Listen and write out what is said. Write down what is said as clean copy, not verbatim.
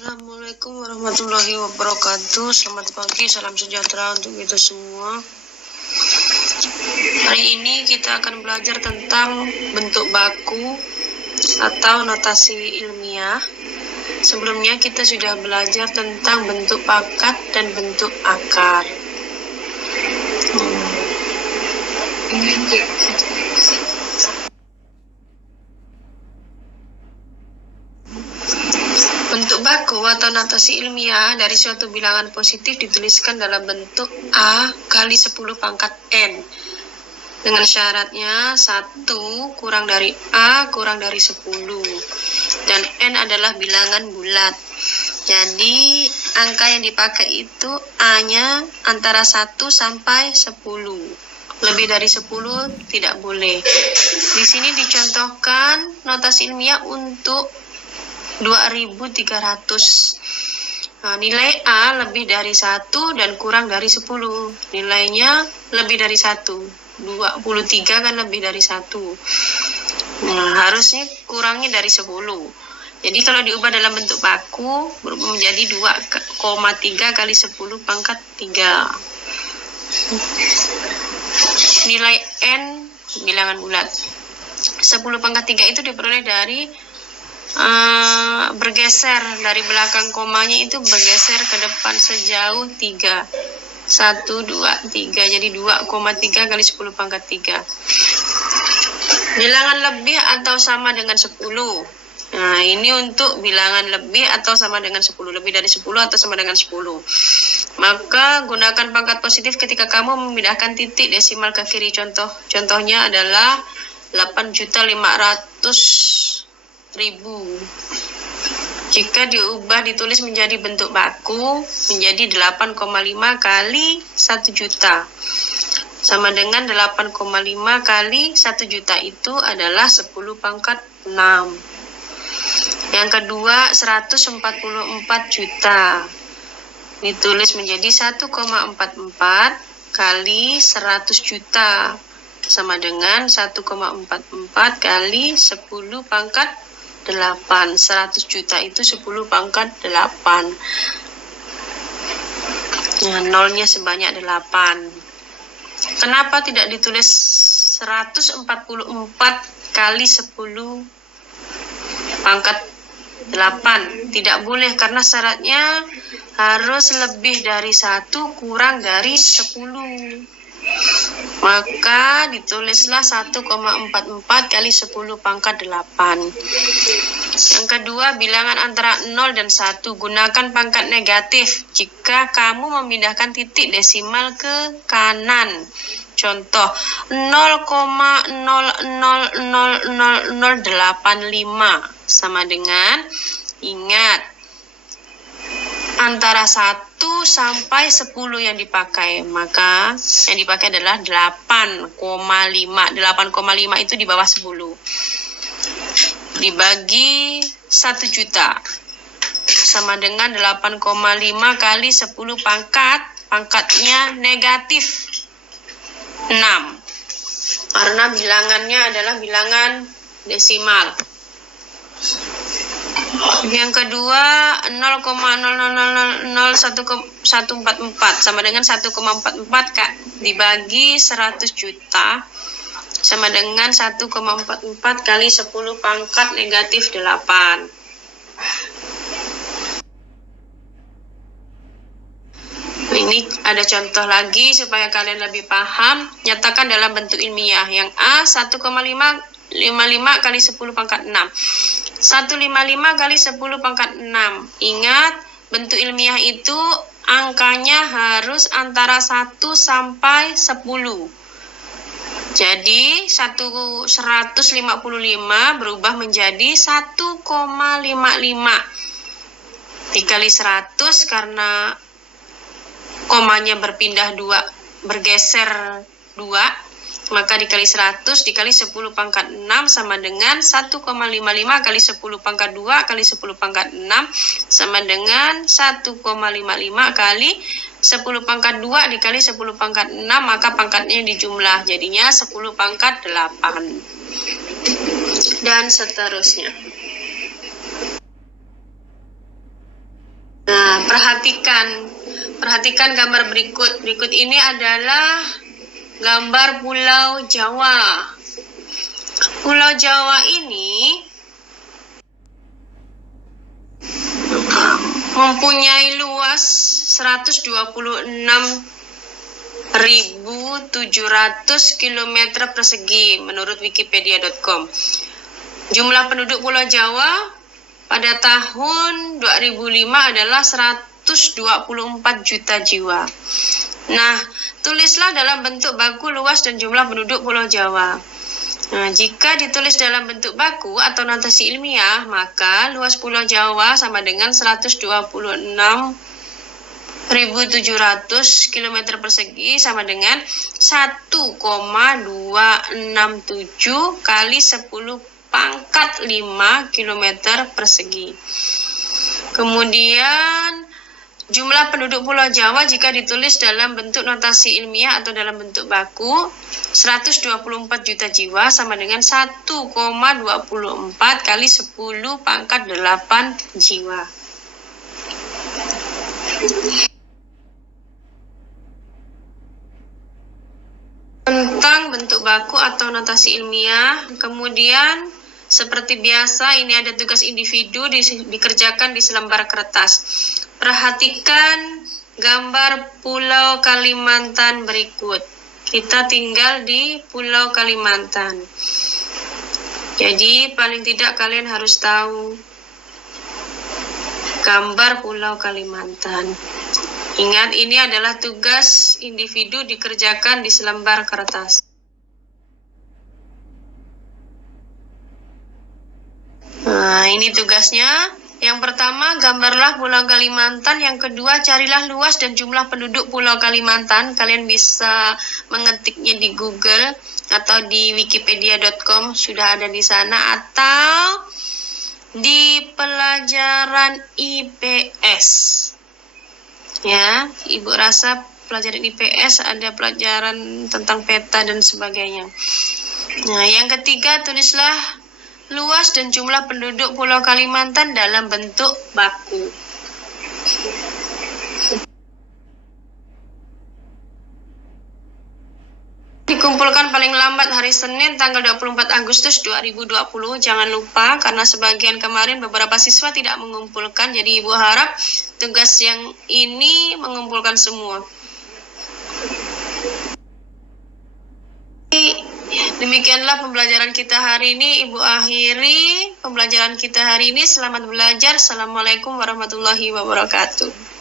Assalamualaikum warahmatullahi wabarakatuh. Selamat pagi, salam sejahtera untuk kita semua. Hari ini kita akan belajar tentang bentuk baku atau notasi ilmiah. Sebelumnya kita sudah belajar tentang bentuk pangkat dan bentuk akar. Bentuk baku atau notasi ilmiah dari suatu bilangan positif dituliskan dalam bentuk A kali 10 pangkat N. Dengan syaratnya 1 kurang dari A kurang dari 10. Dan N adalah bilangan bulat. Jadi angka yang dipakai itu A-nya antara 1 sampai 10. Lebih dari 10 tidak boleh. Di sini dicontohkan notasi ilmiah untuk 2300. Nilai A lebih dari 1 dan kurang dari 10. Nilainya lebih dari 1. 23 kan lebih dari 1. Harusnya kurangnya dari 10. Jadi kalau diubah dalam bentuk baku berubah menjadi 2,3 kali 10 pangkat 3. Nilai N bilangan bulat. 10 pangkat 3 itu diperoleh dari bergeser dari belakang komanya, itu bergeser ke depan sejauh 3. 1, 2, 3. Jadi 2,3 kali 10 pangkat 3. Bilangan lebih atau sama dengan 10. Nah, ini untuk bilangan lebih atau sama dengan 10. Lebih dari 10 atau sama dengan 10. Maka gunakan pangkat positif ketika kamu memindahkan titik desimal ke kiri. Contohnya adalah 8.500.000. Jika diubah ditulis menjadi bentuk baku menjadi 8,5 kali 1 juta sama dengan 8,5 kali 1 juta itu adalah 10 pangkat 6. Yang kedua 144 juta ditulis menjadi 1,44 kali 100 juta sama dengan 1,44 kali 10 pangkat 8. 100 juta itu 10 pangkat 8. Nolnya sebanyak 8. Kenapa tidak ditulis 144 kali 10 pangkat 8? Tidak boleh karena syaratnya harus lebih dari 1 kurang dari 10. Maka ditulislah 1,44 kali 10 pangkat 8. Yang kedua, bilangan antara 0 dan 1. Gunakan pangkat negatif jika kamu memindahkan titik desimal ke kanan. Contoh 0,000085 sama dengan, ingat, antara 1 sampai 10 yang dipakai, maka yang dipakai adalah 8,5. 8,5 itu di bawah 10. Dibagi 1 juta sama dengan 8,5 kali 10 pangkatnya negatif 6. Karena bilangannya adalah bilangan desimal. Yang kedua 0,000144 sama dengan 1,44 dibagi 100 juta sama dengan 1,44 kali 10 pangkat negatif 8. Ini ada contoh lagi supaya kalian lebih paham. Nyatakan dalam bentuk ilmiah. Yang A 1,55 kali 10 pangkat 6. 155 kali 10 pangkat 6. Ingat, bentuk ilmiah itu angkanya harus antara 1 sampai 10. Jadi 155 berubah menjadi 1,55. Dikali 100 karena komanya berpindah 2, bergeser 2. Maka dikali 100 dikali 10 pangkat 6 sama dengan 1,55 kali 10 pangkat 2 kali 10 pangkat 6 sama dengan 1,55 kali 10 pangkat 2 dikali 10 pangkat 6, maka pangkatnya dijumlah. Jadinya 10 pangkat 8. Dan seterusnya. Nah, perhatikan gambar berikut. Berikut ini adalah gambar Pulau Jawa. Pulau Jawa ini mempunyai luas 126.700 km persegi menurut wikipedia.com. Jumlah penduduk Pulau Jawa pada tahun 2005 adalah 124 juta jiwa. Nah, tulislah dalam bentuk baku luas dan jumlah penduduk Pulau Jawa. Nah, jika ditulis dalam bentuk baku atau notasi ilmiah, maka luas Pulau Jawa sama dengan 126.700 km persegi sama dengan 1,267 kali 10 pangkat 5 km persegi. Kemudian jumlah penduduk Pulau Jawa jika ditulis dalam bentuk notasi ilmiah atau dalam bentuk baku 124 juta jiwa sama dengan 1,24 kali 10 pangkat 8 jiwa. Tentang bentuk baku atau notasi ilmiah, kemudian seperti biasa ini ada tugas individu dikerjakan di selembar kertas. Perhatikan gambar Pulau Kalimantan berikut. Kita tinggal di Pulau Kalimantan. Jadi paling tidak kalian harus tahu gambar Pulau Kalimantan. Ingat, ini adalah tugas individu dikerjakan di selembar kertas. Nah, ini tugasnya. Yang pertama, gambarlah Pulau Kalimantan. Yang kedua, carilah luas dan jumlah penduduk Pulau Kalimantan. Kalian bisa mengetiknya di Google atau di wikipedia.com, sudah ada di sana, atau di pelajaran IPS. Ya, Ibu rasa pelajaran IPS ada pelajaran tentang peta dan sebagainya. Nah, yang ketiga, tulislah luas dan jumlah penduduk Pulau Kalimantan dalam bentuk baku. Dikumpulkan paling lambat hari Senin tanggal 24 Agustus 2020. Jangan lupa, karena sebagian kemarin beberapa siswa tidak mengumpulkan, jadi Ibu harap tugas yang ini mengumpulkan semua. Demikianlah pembelajaran kita hari ini. Ibu akhiri pembelajaran kita hari ini. Selamat belajar. Assalamualaikum warahmatullahi wabarakatuh.